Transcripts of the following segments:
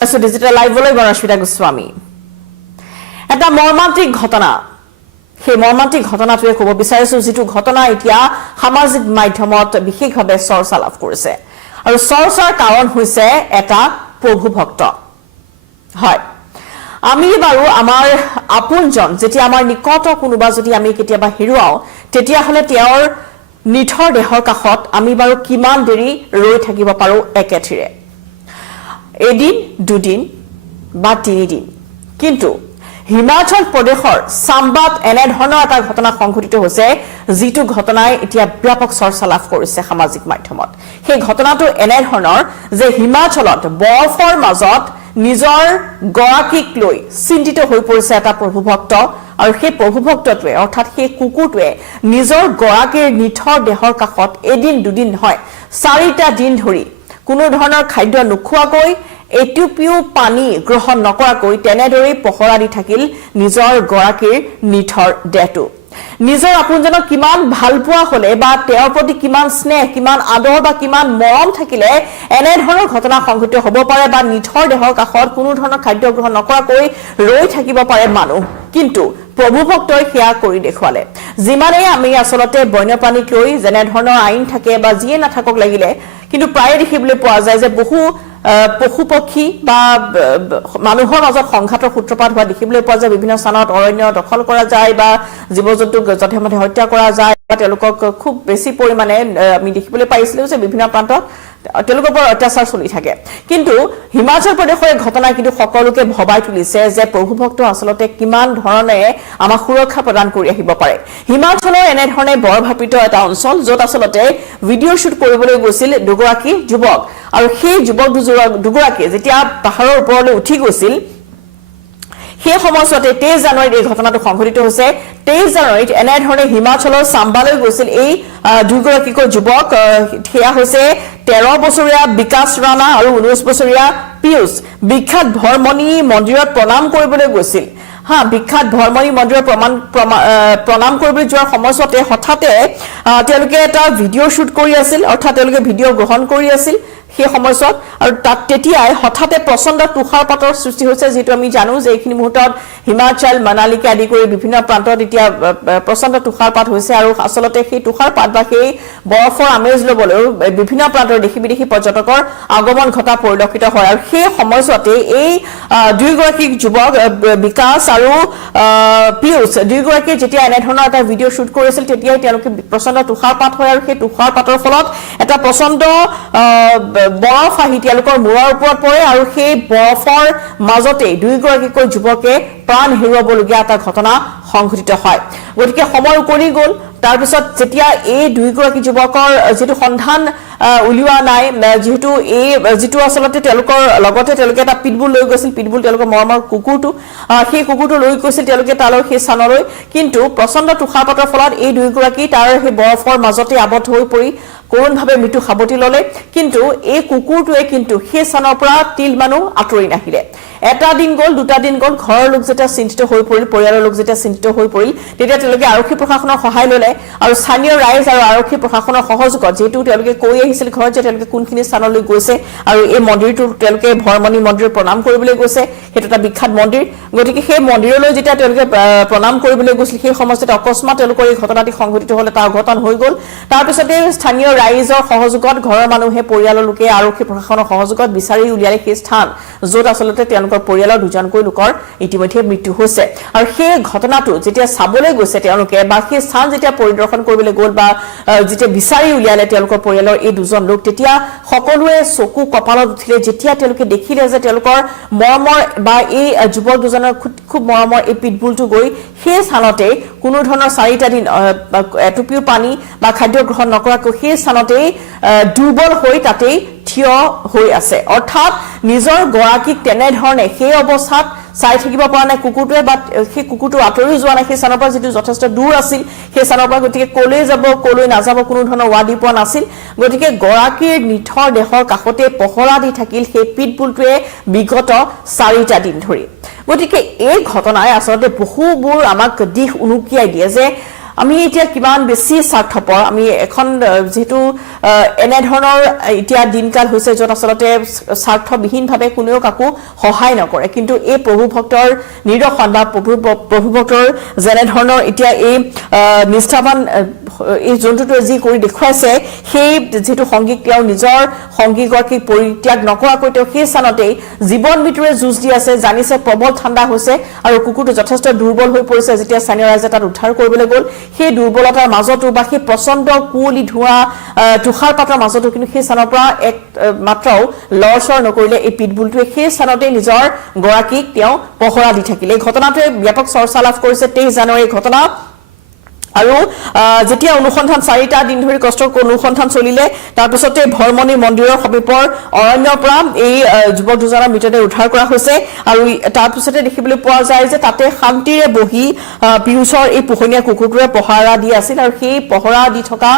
digital লাইভলৈ গণস্মিতা Goswami এটা মৰ্মান্তিক ঘটনা সেই মৰ্মান্তিক ঘটনাটোৱে ক'ব বিচাৰিছো যেটো ঘটনা এতিয়া সামাজিক মাধ্যমত বিশেষভাৱে চৰ্চা লাভ কৰিছে আৰু চৰ্চাৰ কাৰণ হৈছে এটা প্ৰভু ভক্ত হয় আমি বাৰু আমাৰ আপোনজন যেতিয়া আমাৰ নিকট কোনোবা যদি আমি কেতিয়াবা হেৰুৱাও তেতিয়া হলে তেওঁৰ নিথৰ দেহৰ কাষত আমি বাৰু কিমান দেৰি ৰৈ থাকিব পাৰো একেঠিৰে এদিন দুদিন বা তিনিদিন কিন্তু হিমাচল প্ৰদেশৰ সাম্বাত এনে ধৰণৰ এটা ঘটনা সংঘটিত হৈছে যিটো ঘটনাই এতিয়া ব্যাপক চৰ্চা লাভ কৰিছে সামাজিক মাধ্যমত সেই ঘটনাটো এনে ধৰণৰ যে হিমাচলত বৰফৰ মাজত নিজৰ গৰাকীক লৈ চিন্তিত হৈ পৰিছে এটা প্ৰভু ভক্ত আৰু সেই প্ৰভু ভক্তটোৱে অৰ্থাৎ সেই কুকুৰটোৱে নিজৰ গৰাকীৰ নিথৰ দেহৰ কাষত এদিন দুদিন নহয় 4টা দিন ধৰি কোনো ধৰণৰ খাদ্য নোখোৱাকৈ এটুপিও পানী গ্ৰহণ নকৰাকৈ তেনেদৰে পহৰা দি থাকিল নিজৰ গৰাকীৰ নিথৰ দেহটো নিজৰ আপোনজনক কিমান ভাল পোৱা হলে বা তেওঁৰ প্ৰতি কিমান স্নেহ কিমান আদৰ বা কিমান মৰম থাকিলে এনে ধৰণৰ ঘটনা সংঘটিত হ'ব পাৰে বা নিথৰ দেহৰ কাষত কোনো ধৰণৰ খাদ্য গ্ৰহণ নকৰাকৈ ৰৈ থাকিব পাৰে মানুহ কিন্তু প্ৰভু ভক্তই সেয়া কৰি দেখুৱালে যিমানে আমি আসলতে বন্যপ্ৰাণীক লৈ যেনে ধৰণৰ আইন থাকে বা যিয়ে নাথাকক লাগিলে কিন্তু প্ৰায় দেখিবলৈ পোৱা যায় যে বহু পশু পক্ষী বা মানুহৰ মাজত সংঘাতৰ সূত্ৰপাত হোৱা দেখিবলৈ পোৱা যায় বিভিন্ন স্থানত অৰণ্য দখল কৰা যায় বা জীৱ-জন্তু যথেমধে হত্যা কৰা যায় বা তেওঁলোকক খুব বেছি পৰিমাণে আমি দেখিবলৈ পাইছিলো যে বিভিন্ন প্ৰান্তত তেওঁলোকৰ ওপৰত অত্যাচাৰ চলি থাকে কিন্তু হিমাচল প্ৰদেশৰ ঘটনা কিন্তু সকলোকে ভবাই তুলিছে যে প্ৰভু ভক্ত আসলতে কিমান ধৰণে আমাক সুৰক্ষা প্ৰদান কৰি আহিব পাৰে হিমাচলৰ এনে ধৰণে বৰভাপিত এটা অঞ্চল য'ত আসলতে ভিডিঅ' শ্বুট কৰিবলৈ গৈছিল দুগৰাকী যুৱক আৰু সেই যুৱক দুগৰাকী যেতিয়া পাহাৰৰ ওপৰলৈ উঠি গৈছিল সেই সময়তে 23 জানুৱাৰীত এই ঘটনাটো সংঘটিত হৈছে 23 জানুৱাৰীত এনে ধৰণে হিমাচলৰ সাম্বালৈ গৈছিল এই দুগৰাকীকৈ যুৱক সেয়া হৈছে 13 বছৰীয়া বিকাশ ৰাণা আৰু 19 বছৰীয়া পিয়ুষ বিখ্যাত ভৰমণি মন্দিৰত প্ৰণাম কৰিবলৈ গৈছিল বিখ্যাত ভৰমণি মন্দিৰৰ প্ৰণাম কৰিবলৈ যোৱাৰ সময়তে হঠাতে তেওঁলোকে এটা ভিডিঅ' শ্বুট কৰি আছিল অৰ্থাৎ তেওঁলোকে ভিডিঅ' গ্ৰহণ কৰি আছিল সেই সময়ত আৰু তাত তেতিয়াই হঠাতে প্ৰচণ্ড তুষাৰপাতৰ সৃষ্টি হৈছে যেটো আমি জানো যে এইখিনি মুহূৰ্তত হিমাচল মানালীকে আদি কৰি বিভিন্ন প্ৰান্তত এতিয়া প্ৰচণ্ড তুষাৰপাত হৈছে আৰু আসলতে সেই তুষাৰপাত বা সেই বৰফৰ আমেজ লবলৈ বিভিন্ন প্ৰান্তৰ দেশী বিদেশী পৰ্যটকৰ আগমন ঘটা পৰিলক্ষিত হয় আৰু সেই সময়তে এই দুইগৰাকী যুৱক বিকাশ আৰু পিয়ুষ দুইগৰাকী যেতিয়া এনে ধৰণৰ এটা ভিডিঅ' শ্বুট কৰিছিল তেতিয়াই তেওঁলোকে প্ৰচণ্ড তুষাৰপাত হয় আৰু সেই তুষাৰপাতৰ ফলত এটা প্ৰচণ্ড বৰফ আহি তেওঁলোকৰ মূৰৰ ওপৰত পৰে আৰু সেই বৰফৰ মাজতে দুইগৰাকীকৈ যুৱকে প্ৰাণ হেৰুৱাবলগীয়া এটা ঘটনা সংঘটিত হয় গতিকে সময় উকলি গ'ল তাৰ পিছত যেতিয়া এই দুইগৰাকী যুৱকৰ যেটো সন্ধান উলিওৱা নাই যেহেতু এই যেটো আসলতে তেওঁলোকৰ লগতে তেওঁলোকে এটা পিটবুল লৈ গৈছিল পিটবুল তেওঁলোকৰ মৰমৰ কুকুৰটো সেই কুকুৰটো লৈ গৈছিল তেওঁলোকে তালৈ সেই স্থানলৈ কিন্তু প্ৰচণ্ড তুষাৰপাতৰ ফলত এই দুইগৰাকী তাৰ সেই বৰফৰ মাজতে আবদ্ধ হৈ পৰি কৰোণভাৱে মৃত্যু সাৱটি ললে কিন্তু এই কুকুৰটোৱে কিন্তু সেই স্থানৰ পৰা তিল মানুহ আঁতৰি নাহিলে এটা দিন গ'ল দুটা দিন গ'ল ঘৰৰ লোক যেতিয়া চিন্তিত হৈ পৰিল পৰিয়ালৰ লোক যেতিয়া চিন্তিত হৈ পৰিল তেতিয়া তেওঁলোকে আৰক্ষী প্ৰশাসনৰ সহায় ললে আৰু স্থানীয় ৰাইজ আৰু আৰক্ষী প্ৰশাসনৰ সহযোগত যেটো তেওঁলোকে কৈ আহিছিল ঘৰত যে তেওঁলোকে কোনখিনি স্থানলৈ গৈছে আৰু এই মন্দিৰটো তেওঁলোকে ভৰমণি মন্দিৰত প্ৰণাম কৰিবলৈ গৈছে সেইটো এটা বিখ্যাত মন্দিৰ গতিকে সেই মন্দিৰলৈ যেতিয়া তেওঁলোকে প্ৰণাম কৰিবলৈ গৈছিল সেই সময়তে অকস্মাত তেওঁলোকৰ এই ঘটনাটি সংঘটিত হলে তাৰ ঘটনা হৈ গ'ল তাৰ পিছতে স্থানীয় ৰাইজৰ সহযোগত ঘৰৰ মানুহে পৰিয়ালৰ লোকে আৰক্ষী প্ৰশাসনৰ সহযোগত বিচাৰি উলিয়ালে সেই স্থান য'ত আসলতে তেওঁলোকৰ পৰিয়ালৰ দুজনকৈ লোকৰ ইতিমধ্যে মৃত্যু হৈছে আৰু সেই ঘটনাটো যেতিয়া চাবলৈ গৈছে তেওঁলোকে বা সেই স্থান যেতিয়া পৰিদৰ্শন কৰিবলৈ গ'ল বা যেতিয়া বিচাৰি উলিয়ালে তেওঁলোকৰ পৰিয়ালৰ এই দুজন লোক তেতিয়া সকলোৱে চকু কপালত উঠিলে যেতিয়া তেওঁলোকে দেখিলে যে তেওঁলোকৰ মৰমৰ বা এই যুৱক দুজনৰ খুব মৰমৰ এই পিটবুলটো গৈ সেই স্থানতে কোনো ধৰণৰ 4টা দিন এটুপিও পানী বা খাদ্য গ্ৰহণ নকৰাকৈ সেই স্থানতে দুৰ্বল হৈ তাতেই থিয় হৈ আছে অৰ্থাৎ নিজৰ গৰাকীক তেনে ধৰণে সেই অৱস্থাত চাই থাকিব পৰা নাই কুকুৰটোৱে বা সেই কুকুৰটো আঁতৰি যোৱা নাই সেই স্থানৰ পৰা যেটো যথেষ্ট দূৰ আছিল সেই স্থানৰ পৰা গতিকে কলৈ যাব কলৈ নাযাব কোনো ধৰণৰ ৱাদি পোৱা নাছিল গতিকে গৰাকীৰ নিথৰ দেহৰ কাষতে পহৰা দি থাকিল সেই পিটবুলটোৱে বিগত 4টা দিন ধৰি গতিকে এই ঘটনাই আসলতে বহুবোৰ আমাক দিশ উনুকিয়াই দিয়ে যে আমি এতিয়া কিমান বেছি স্বাৰ্থপৰ আমি এখন যেহেতু এনে ধৰণৰ এতিয়া দিনকাল হৈছে য'ত আচলতে স্বাৰ্থবিহীনভাৱে কোনেও কাকো সহায় নকৰে কিন্তু এই প্ৰভু ভক্তৰ নিদৰ্শন বা প্ৰভু ভক্তৰ যেনে ধৰণৰ এতিয়া এই নিষ্ঠাবান এই জন্তুটোৱে যি কৰি দেখুৱাইছে সেই যেহেতু সংগীক তেওঁ নিজৰ সংগীগৰাকীক পৰিত্যাগ নকৰাকৈ তেওঁ সেই স্থানতেই জীৱন মৃত্যুৰে যুঁজ দি আছে জানিছে প্ৰবল ঠাণ্ডা হৈছে আৰু কুকুৰটো যথেষ্ট দুৰ্বল হৈ পৰিছে যেতিয়া স্থানীয় ৰাইজে তাত উদ্ধাৰ কৰিবলৈ গ'ল সেই দুৰ্বলতাৰ মাজতো বা সেই প্ৰচণ্ড কুঁৱলী ধোঁৱা তুষাৰপাতৰ মাজতো কিন্তু সেই স্থানৰ পৰা এক মাত্ৰাও লৰচৰ নকৰিলে এই পিটবুলটোৱে সেই স্থানতে নিজৰ গৰাকীক তেওঁ পহৰা দি থাকিলে এই ঘটনাটোৱে ব্যাপক চৰ্চা লাভ কৰিছে 23 জানুৱাৰীৰ ঘটনা আৰু যেতিয়া অনুসন্ধান 4টা দিন ধৰি কষ্টৰ অনুসন্ধান চলিলে তাৰ পিছতে ভৰমণি মন্দিৰৰ সমীপৰ অৰণ্যৰ পৰা এই যুৱক দুজনৰ মৃতদেহ উদ্ধাৰ কৰা হৈছে আৰু তাৰ পিছতে দেখিবলৈ পোৱা যায় যে তাতে শান্তিৰে বহি পিউছৰ এই পোহনীয়া কুকুৰটোৱে পহৰা দি আছিল আৰু সেই পহৰা দি থকা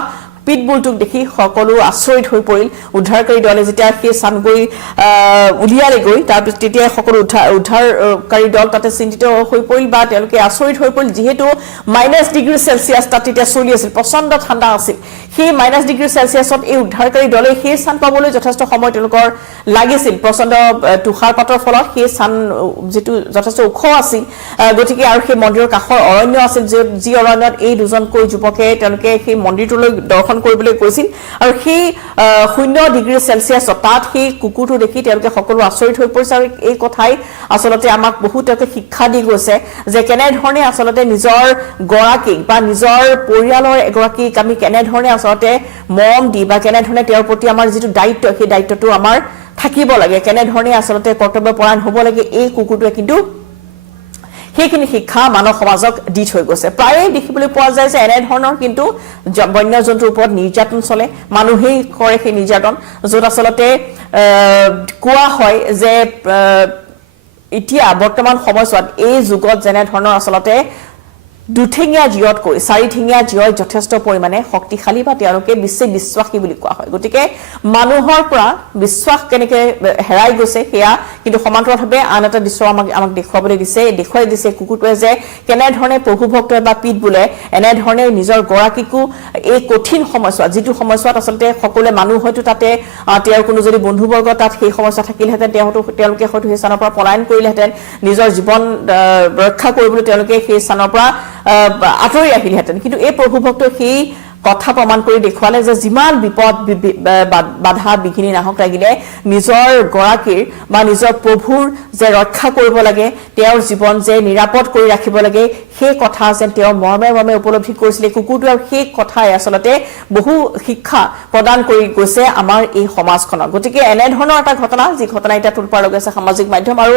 পিটবুলটোক দেখি সকলো আচৰিত হৈ পৰিল উদ্ধাৰকাৰী দলে যেতিয়া সেই চানগৈ উলিয়ালে গৈ তাৰ পিছত তেতিয়া সকলো উদ্ধাৰকাৰী দল তাতে চিন্তিত হৈ পৰিল বা তেওঁলোকে আচৰিত হৈ পৰিল যেহেতু -°C তাত তেতিয়া চলি আছিল প্ৰচণ্ড ঠাণ্ডা আছিল সেই -°C এই উদ্ধাৰকাৰী দলে সেই স্থান পাবলৈ যথেষ্ট সময় তেওঁলোকৰ লাগিছিল প্ৰচণ্ড তুষাৰপাতৰ ফলত সেই স্থান যেটো যথেষ্ট ওখ আছিল গতিকে আৰু সেই মন্দিৰৰ কাষৰ অৰণ্য আছিল যি অৰণ্যত এই দুজনকৈ যুৱকে তেওঁলোকে সেই মন্দিৰটোলৈ দৰ্শন কৰিবলৈ গৈছিল আৰু সেই 0°C তাত সেই কুকুৰটো দেখি তেওঁলোকে সকলো আচৰিত হৈ পৰিছে আৰু এই কথাই আচলতে আমাক বহুত শিক্ষা দি গৈছে যে কেনে ধৰণে আচলতে নিজৰ গৰাকীক বা নিজৰ পৰিয়ালৰ এগৰাকীক আমি কেনে ধৰণে আচলতে মৰম দি বা কেনে ধৰণে তেওঁৰ প্ৰতি আমাৰ যিটো দায়িত্ব সেই দায়িত্বটো আমাৰ থাকিব লাগে কেনে ধৰণে আচলতে কৰ্তব্যপৰায়ণ হ'ব লাগে এই কুকুৰটোৱে কিন্তু সেইখিনি শিক্ষা মানৱ সমাজক দি থৈ গৈছে প্ৰায়ে দেখিবলৈ পোৱা যায় যে এনে ধৰণৰ কিন্তু বন্য জন্তুৰ ওপৰত নিৰ্যাতন চলে মানুহেই কৰে সেই নিৰ্যাতন য'ত আচলতে কোৱা হয় যে এতিয়া বৰ্তমান সময়ছোৱাত এই যুগত যেনে ধৰণৰ আচলতে দুঠেঙীয়া জীয়তকৈ চাৰিঠেঙীয়া জীয় যথেষ্ট পৰিমাণে শক্তিশালী বা তেওঁলোকে বিশ্বাসী বুলি কোৱা হয় গতিকে মানুহৰ পৰা বিশ্বাস কেনেকৈ হেৰাই গৈছে সেয়া কিন্তু সমান্তৰালভাৱে আন এটা দৃশ্য আমাক দেখুৱাই দিছে কুকুৰটোৱে যে কেনেধৰণে প্ৰভু ভক্তই বা পিটবুলে এনেধৰণে নিজৰ গৰাকীকো এই কঠিন সময়ছোৱাত যিটো সময়ছোৱাত আচলতে সকলোৱে মানুহ হয়তো তাতে তেওঁৰ কোনো যদি বন্ধুবৰ্গ তাত সেই সময়ছোৱা থাকিলহেঁতেন তেওঁলোকে হয়তো সেই স্থানৰ পৰা পলায়ন কৰিলেহেঁতেন নিজৰ জীৱন ৰক্ষা কৰিবলৈ তেওঁলোকে সেই স্থানৰ পৰা আঁতৰি আহিলহেঁতেন কিন্তু এই প্ৰভু ভক্তই সেই কথা প্ৰমাণ কৰি দেখুৱালে যে যিমান বিপদ বাধা বিঘিনি নাহক লাগিলে নিজৰ গৰাকীৰ বা নিজৰ প্ৰভুৰ যে ৰক্ষা কৰিব লাগে তেওঁৰ জীৱন যে নিৰাপদ কৰি ৰাখিব লাগে সেই কথা যেন তেওঁ মৰ্মে উপলব্ধি কৰিছিল কুকুৰটোৱে আৰু সেই কথাই আচলতে বহু শিক্ষা প্ৰদান কৰি গৈছে আমাৰ এই সমাজখনক গতিকে এনে ধৰণৰ এটা ঘটনা যি ঘটনা এটা তোলপাৰ লগাইছে সামাজিক মাধ্যম আৰু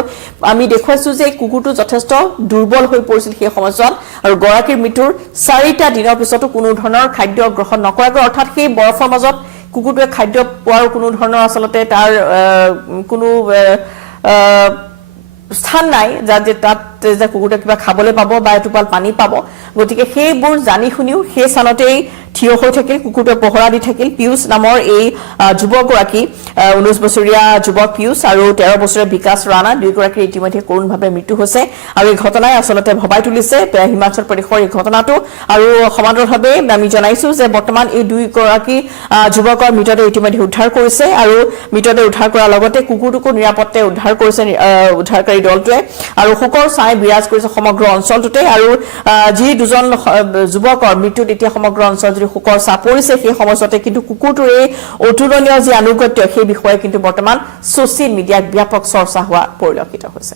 আমি দেখুৱাইছো যে কুকুৰটো যথেষ্ট দুৰ্বল হৈ পৰিছিল সেই সময়ছোৱাত আৰু গৰাকীৰ মৃত্যুৰ 4টা দিনৰ পিছতো কোনো ধৰণৰ খাদ্য গ্ৰহণ নকৰাকৈ অৰ্থাৎ সেই বৰফৰ মাজত কুকুৰটোৱে খাদ্য পোৱাৰ কোনো ধৰণৰ আচলতে তাৰ কোনো স্থান নাই যাতে তাত যে কুকুৰটোৱে কিবা খাবলৈ পাব বা এটোপাল পানী পাব গতিকে সেইবোৰ জানি শুনিও সেই স্থানতেই থিয় হৈ থাকিল কুকুৰটোৱে পহৰা দি থাকিল পিউছ নামৰ এই যুৱকগৰাকী 19 বছৰীয়া যুৱক পিউছ আৰু 13 বছৰীয়া বিকাশ ৰাণা দুয়োগৰাকীৰ ইতিমধ্যে কৰোণভাৱে মৃত্যু হৈছে আৰু এই ঘটনাই আচলতে ভবাই তুলিছে হিমাচল প্ৰদেশৰ এই ঘটনাটো আৰু সমান্তৰালভাৱে আমি জনাইছো যে বৰ্তমান এই দুয়োগৰাকী যুৱকৰ মৃতদেহ ইতিমধ্যে উদ্ধাৰ কৰিছে আৰু মৃতদেহ উদ্ধাৰ কৰাৰ লগতে কুকুৰটোকো নিৰাপদে উদ্ধাৰ কৰিছে উদ্ধাৰকাৰী দলটোৱে আৰু শোকৰ ছাই বিৰাজ কৰিছে সমগ্ৰ অঞ্চলটোতে আৰু যি দুজন যুৱকৰ মৃত্যুত এতিয়া সমগ্ৰ অঞ্চল শোকৰ ছাঁ পৰিছে সেই সময়ছোৱাতে কিন্তু কুকুৰটোৰ এই অতুলনীয় যি আনুগত্য সেই বিষয়ে কিন্তু বৰ্তমান ছ'চিয়েল মিডিয়াত ব্যাপক চৰ্চা হোৱা পৰিলক্ষিত হৈছে